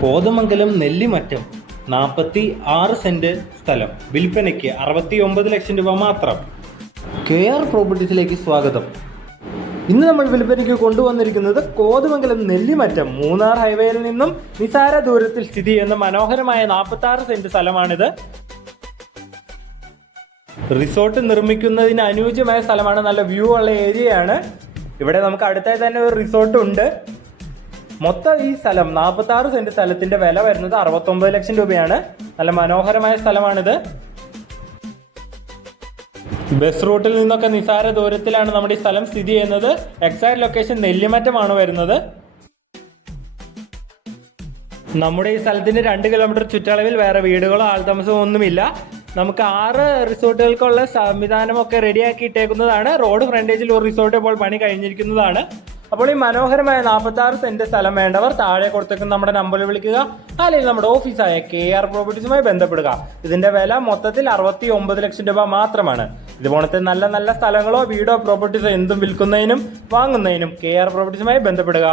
Kothamangalam Nellimattam 46 saint സ്ഥലം വിൽപ്പനയ്ക്ക് 69 ലക്ഷം രൂപ മാത്രം. KR പ്രോപ്പർട്ടീസിലേക്ക് സ്വാഗതം. ഇന്ന് നമ്മൾ വിൽപ്പനയ്ക്ക് കൊണ്ടുവന്നിരിക്കുന്നത് കോതമംഗലം നെല്ലിമറ്റം മൂന്നാർ ഹൈവേയിൽ നിന്നും നിസാര ദൂരത്തിൽ സ്ഥിതി ചെയ്യുന്ന മനോഹരമായ 46 സെന്റ് സ്ഥലമാണിത്. റിസോർട്ട് നിർമ്മിക്കുന്നതിന് അനുയോജ്യമായ സ്ഥലമാണ്. നല്ല വ്യൂ ഉള്ള ഏരിയയാണ്. ഇവിടെ നമുക്ക് അടുത്തായി തന്നെ ഒരു റിസോർട്ട് ഉണ്ട്. മൊത്തം ഈ സ്ഥലം 46 സെന്റ് സ്ഥലത്തിന്റെ വില വരുന്നത് 69 ലക്ഷം രൂപയാണ്. നല്ല മനോഹരമായ സ്ഥലമാണിത്. ബസ് റൂട്ടിൽ നിന്നൊക്കെ നിസാര ദൂരത്തിലാണ് നമ്മുടെ ഈ സ്ഥലം സ്ഥിതി ചെയ്യുന്നത്. എക്സാക്ട് ലൊക്കേഷൻ നെല്ലിമറ്റമാണ് വരുന്നത്. നമ്മുടെ ഈ സ്ഥലത്തിന് 2 കിലോമീറ്റർ ചുറ്റളവിൽ വേറെ വീടുകളോ ആൾതാമസമോ ഒന്നുമില്ല. നമുക്ക് 6 റിസോർട്ടുകൾക്കുള്ള സംവിധാനമൊക്കെ റെഡിയാക്കി ഇട്ടേക്കുന്നതാണ്. റോഡ് ഫ്രണ്ടേജിൽ ഒരു റിസോർട്ട് ഇപ്പോൾ പണി കഴിഞ്ഞിരിക്കുന്നതാണ്. അപ്പോൾ ഈ മനോഹരമായ 46 സെന്റ് സ്ഥലം വേണ്ടവർ താഴെ കൊടുത്തേക്കുന്ന നമ്മുടെ നമ്പറിൽ വിളിക്കുക, അല്ലെങ്കിൽ നമ്മുടെ ഓഫീസായ KR പ്രോപ്പർട്ടീസുമായി ബന്ധപ്പെടുക. ഇതിന്റെ വില മൊത്തത്തിൽ 69 ലക്ഷം രൂപ മാത്രമാണ്. ഇതുപോലത്തെ നല്ല നല്ല സ്ഥലങ്ങളോ വീടോ പ്രോപ്പർട്ടീസോ എന്തും വിൽക്കുന്നതിനും വാങ്ങുന്നതിനും KR പ്രോപ്പർട്ടീസുമായി ബന്ധപ്പെടുക.